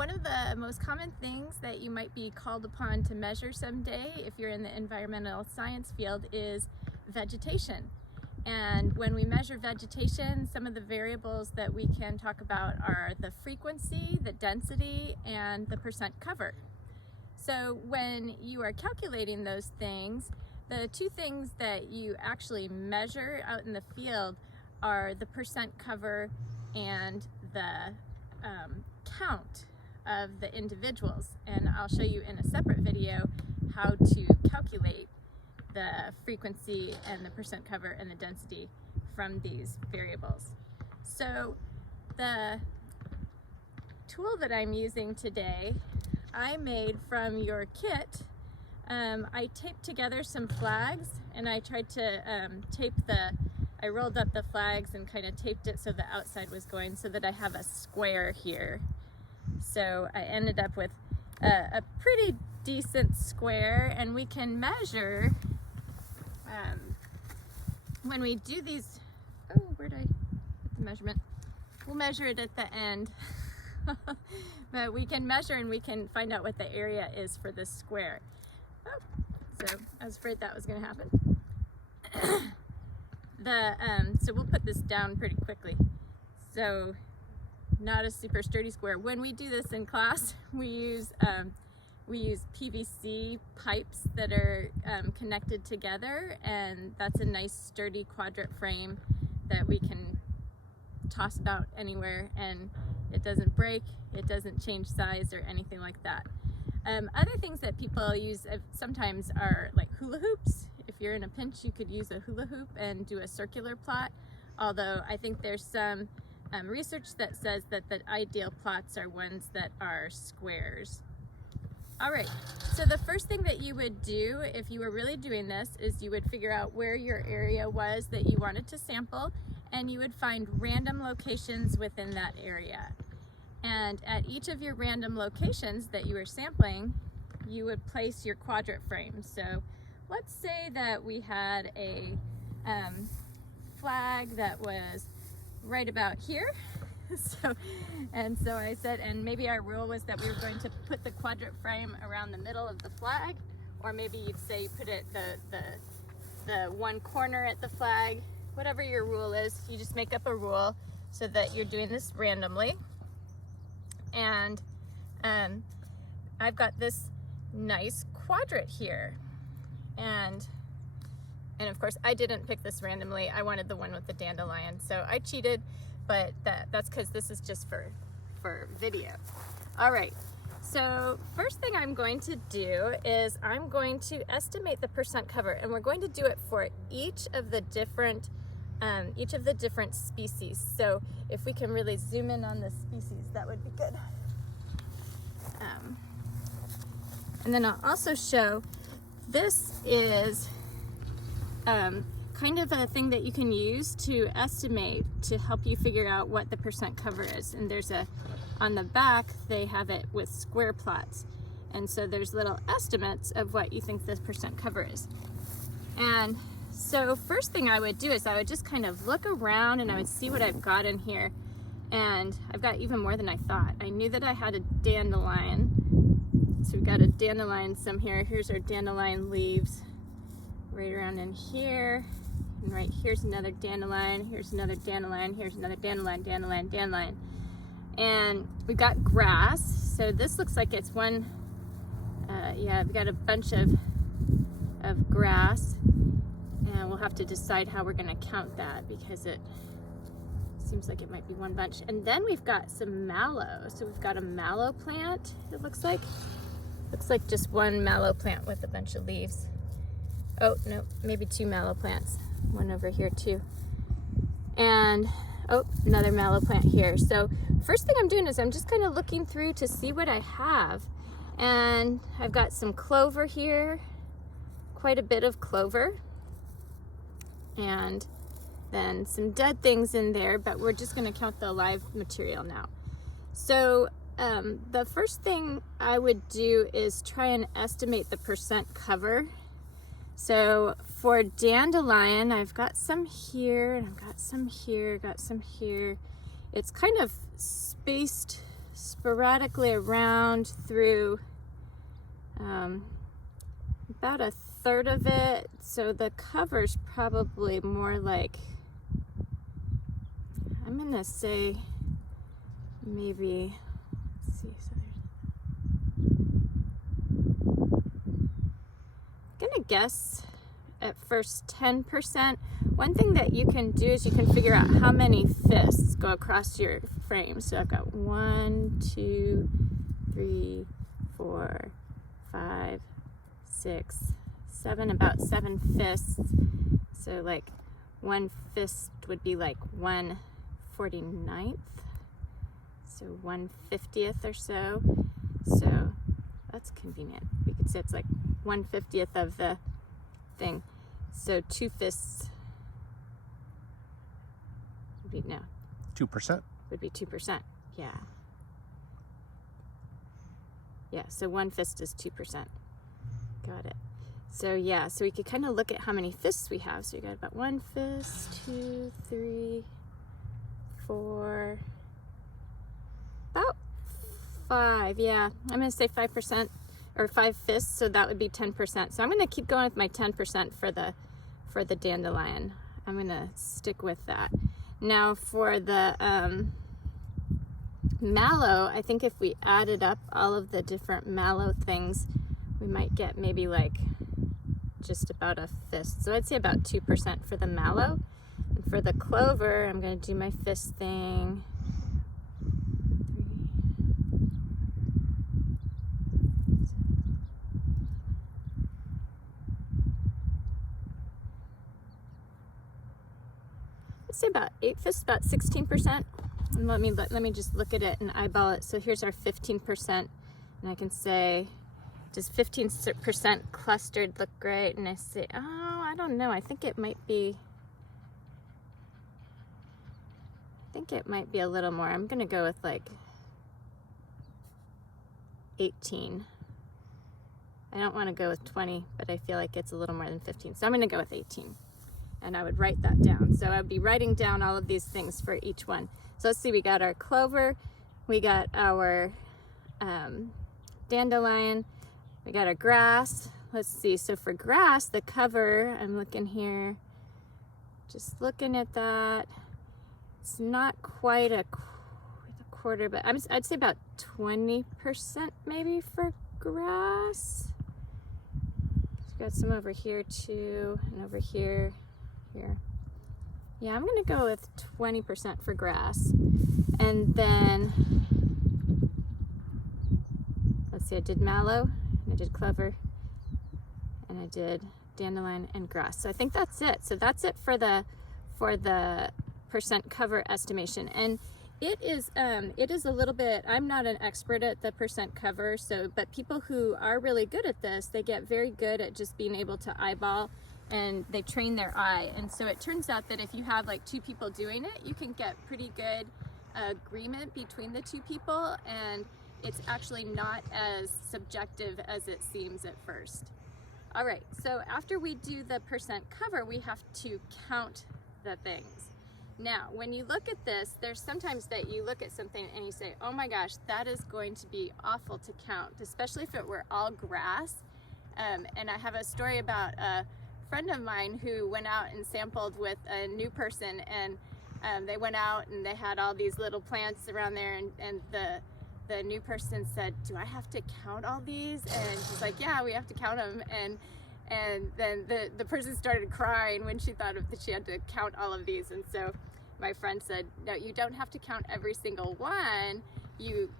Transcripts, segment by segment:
One of the most common things that you might be called upon to measure someday if you're in the environmental science field is vegetation. And when we measure vegetation, some of the variables that we can talk about are the frequency, the density, and the percent cover. So when you are calculating those things, the two things that you actually measure out in the field are the percent cover and the count of the individuals. And I'll show you in a separate video how to calculate the frequency and the percent cover and the density from these variables. So the tool that I'm using today, I made from your kit. I taped together some flags, and I tried to I rolled up the flags and kind of taped it so the outside was going so that I have a square here. So I ended up with a pretty decent square, and we can measure when we do these. Oh, where'd I put the measurement? We'll measure it at the end. But we can measure and we can find out what the area is for this square. Oh, so I was afraid that was going to happen. So we'll put this down pretty quickly. So not a super sturdy square. When we do this in class, we use PVC pipes that are connected together, and that's a nice sturdy quadrant frame that we can toss about anywhere, and it doesn't break, it doesn't change size or anything like that. Other things that people use sometimes are like hula hoops. If you're in a pinch, you could use a hula hoop and do a circular plot, although I think there's some research that says that the ideal plots are ones that are squares. All right, so the first thing that you would do if you were really doing this is you would figure out where your area was that you wanted to sample, and you would find random locations within that area. And at each of your random locations that you were sampling, you would place your quadrant frame. So let's say that we had a flag that was right about here. So I said, and maybe our rule was that we were going to put the quadrant frame around the middle of the flag, or maybe you'd say you put it the one corner at the flag. Whatever your rule is, you just make up a rule so that you're doing this randomly. And I've got this nice quadrant here, and of course I didn't pick this randomly. I wanted the one with the dandelion, so I cheated, but that's because this is just for video. All right, so first thing I'm going to do is I'm going to estimate the percent cover, and we're going to do it for each of the different species. So if we can really zoom in on the species, that would be good. And then I'll also show, this is kind of a thing that you can use to estimate, to help you figure out what the percent cover is. And there's on the back, they have it with square plots. And so there's little estimates of what you think the percent cover is. And so first thing I would do is I would just kind of look around and I would see what I've got in here. And I've got even more than I thought. I knew that I had a dandelion. So we've got a dandelion some here. Here's our dandelion leaves right around in here. And right here's another dandelion. Here's another dandelion. Here's another dandelion, dandelion, dandelion. And we've got grass. So this looks like it's one, yeah, we've got a bunch of grass. And we'll have to decide how we're going to count that, because it seems like it might be one bunch. And then we've got some mallow. So we've got a mallow plant, it looks like. Looks like just one mallow plant with a bunch of leaves. Oh, no, maybe two mallow plants. One over here too. And, oh, another mallow plant here. So first thing I'm doing is I'm just kind of looking through to see what I have. And I've got some clover here, quite a bit of clover. And then some dead things in there, but we're just going to count the live material now. So the first thing I would do is try and estimate the percent cover. So for dandelion, I've got some here, and I've got some here, got some here. It's kind of spaced sporadically around through about a third of it. So the cover's probably more like, I'm gonna say maybe, let's see, so I'm gonna guess at first 10%. One thing that you can do is you can figure out how many fists go across your frame. So I've got 1, 2, 3, 4, 5, 6, 7, about 7 fists. So like one fist would be like 1/49th, so 1/50th or so. So that's convenient. We could say it's like 1/50th of the thing. So 2 fists would be, no. 2%? Would be 2%, yeah. Yeah, so 1 fist is 2%. Got it. So yeah, so we could kind of look at how many fists we have. So we got about 1 fist, 2, 3, 4, about 5, yeah. I'm gonna say 5%, or 5 fists, so that would be 10%. So I'm gonna keep going with my 10% for the dandelion. I'm gonna stick with that. Now for the mallow, I think if we added up all of the different mallow things, we might get maybe like just about a fist. So I'd say about 2% for the mallow. And for the clover, I'm gonna do my fist thing. 3, I'd say about 8 fists, about 16%. And let me just look at it and eyeball it. So here's our 15%, and I can say, does 15% clustered look great? And I say, oh, I don't know. I think it might be a little more. I'm gonna go with like 18. I don't want to go with 20, but I feel like it's a little more than 15. So I'm gonna go with 18. And I would write that down. So I'd be writing down all of these things for each one. So let's see, we got our clover, we got our dandelion, we got our grass. Let's see, so for grass, the cover, I'm looking here, just looking at that. It's not quite a quarter, but I'd say about 20% maybe for grass. We've got some over here too, and over here. Yeah, I'm gonna go with 20% for grass. And then, let's see, I did mallow, and I did clover, and I did dandelion and grass. So I think that's it. So that's it for the percent cover estimation. And it is a little bit, I'm not an expert at the percent cover, but people who are really good at this, they get very good at just being able to eyeball, and they train their eye. And so it turns out that if you have like 2 people doing it, you can get pretty good agreement between the 2 people, and it's actually not as subjective as it seems at first. All right, so after we do the percent cover, we have to count the things. Now, when you look at this, there's sometimes that you look at something and you say, oh my gosh, that is going to be awful to count, especially if it were all grass. And I have a story about a friend of mine who went out and sampled with a new person, and they went out and they had all these little plants around there, and the new person said, do I have to count all these? And she's like, yeah, we have to count them. And then the person started crying when she thought that she had to count all of these. And so my friend said, no, you don't have to count every single one. You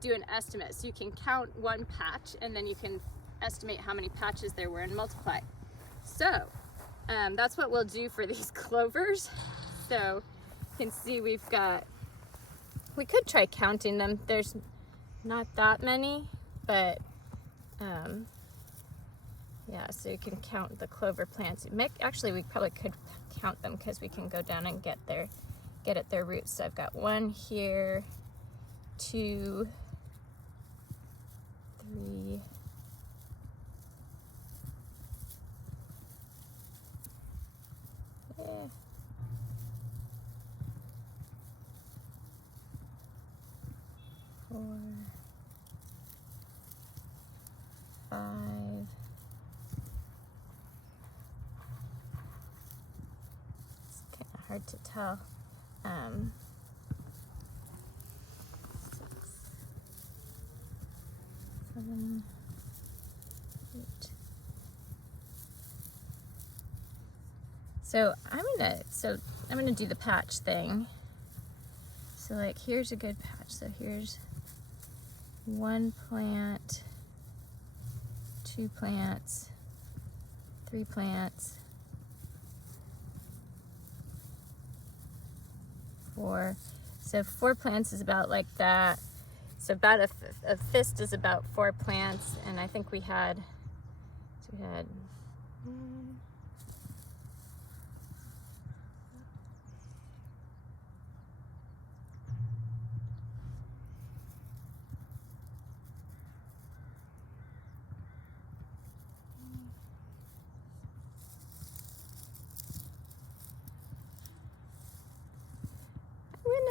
do an estimate. So you can count one patch, and then you can estimate how many patches there were and multiply. So that's what we'll do for these clovers. So you can see we could try counting them. There's not that many, but yeah, so you can count the clover plants. Actually, we probably could count them because we can go down and get at their roots. So I've got 1 here, 2, 3, 4, 4, 5. It's kind of hard to tell. 6, 7, 8. So I'm gonna do the patch thing. So like here's a good patch. So here's 1 plant, 2 plants, 3 plants, 4. So 4 plants is about like that. So about a fist is about 4 plants, and I think we had 1,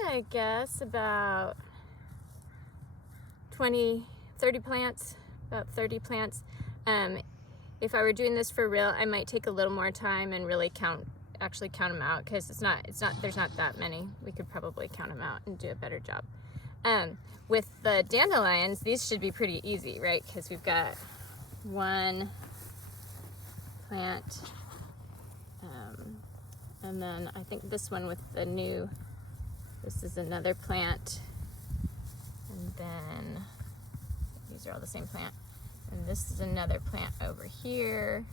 I guess about 20, 30 plants, about 30 plants. If I were doing this for real, I might take a little more time and really actually count them out, because there's not that many. We could probably count them out and do a better job. With the dandelions, these should be pretty easy, right? Because we've got 1 plant, and then I think this one with the new, this is another plant, and then these are all the same plant, and this is another plant over here.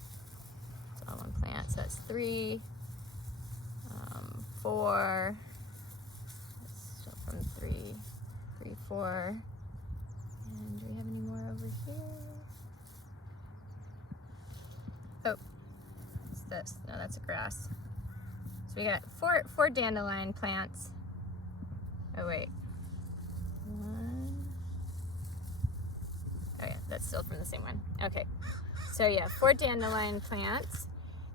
It's all 1 plant, so that's 3, 4, that's still from 3, 4, and do we have any more over here? Oh, what's this? No, that's a grass. So we got four dandelion plants. Oh wait, 1. Oh yeah, that's still from the same one. Okay, so yeah, 4 dandelion plants,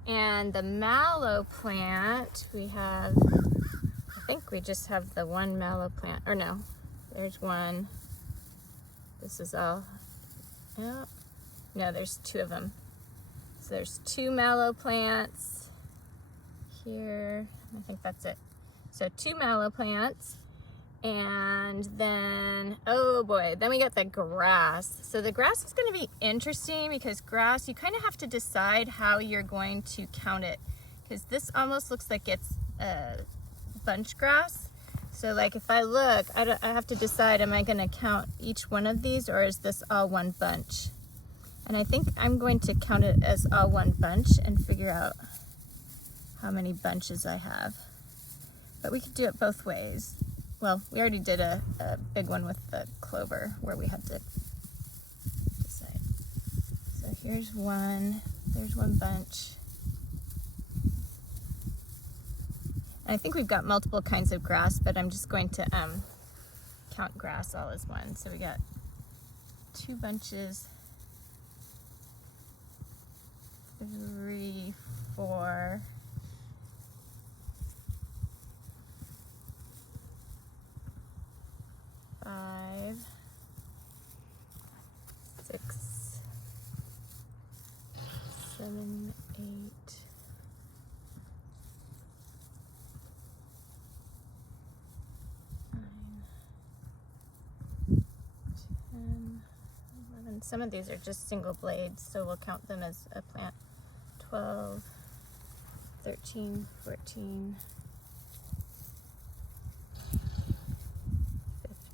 and the mallow plant we have. I think we just have the 1 mallow plant, or no, there's 1. This is all. Oh, no, there's 2 of them. So there's 2 mallow plants here. I think that's it. So 2 mallow plants. And then, oh boy, then we got the grass. So the grass is going to be interesting, because grass, you kind of have to decide how you're going to count it, because this almost looks like it's bunch grass. So like if I look, I have to decide, am I going to count each one of these, or is this all 1 bunch? And I think I'm going to count it as all 1 bunch and figure out how many bunches I have. But we could do it both ways. Well, we already did a big one with the clover where we had to decide. So here's 1, there's 1 bunch. And I think we've got multiple kinds of grass, but I'm just going to count grass all as 1. So we got 2 bunches, 3, 4, 5, 6, 7, 8, 9, 10, 11. Some of these are just single blades, so we'll count them as a plant. 12, 13, 14,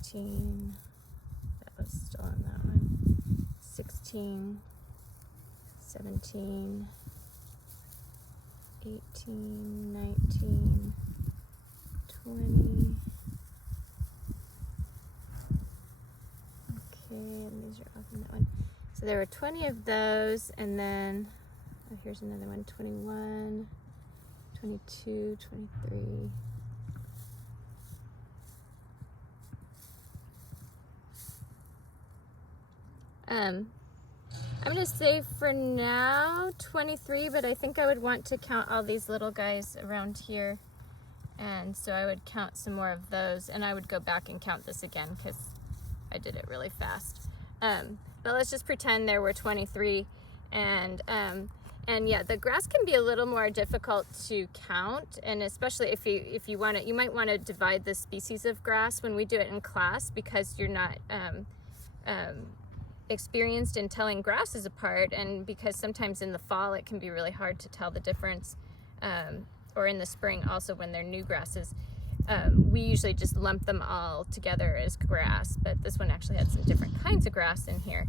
15, that was still on that one, 16, 17, 18, 19, 20, okay, and these are off in that one. So there were 20 of those, and then, oh, here's another one, 21, 22, 23, I'm gonna say for now 23, but I think I would want to count all these little guys around here, and so I would count some more of those, and I would go back and count this again, because I did it really fast. But let's just pretend there were 23, and yeah, the grass can be a little more difficult to count, and especially if you want to, you might want to divide the species of grass when we do it in class, because you're not experienced in telling grasses apart, and because sometimes in the fall it can be really hard to tell the difference, or in the spring also when they're new grasses. We usually just lump them all together as grass, but this one actually had some different kinds of grass in here.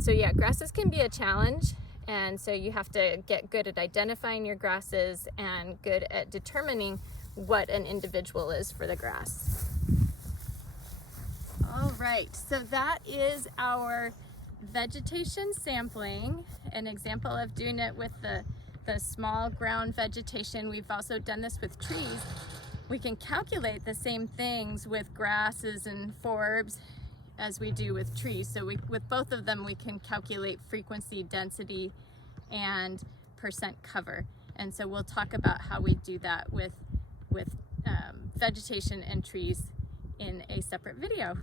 So yeah, grasses can be a challenge, and so you have to get good at identifying your grasses and good at determining what an individual is for the grass. All right, so that is our vegetation sampling, an example of doing it with the small ground vegetation. We've also done this with trees. We can calculate the same things with grasses and forbs as we do with trees. So with both of them, we can calculate frequency, density, and percent cover. And so we'll talk about how we do that with vegetation and trees in a separate video.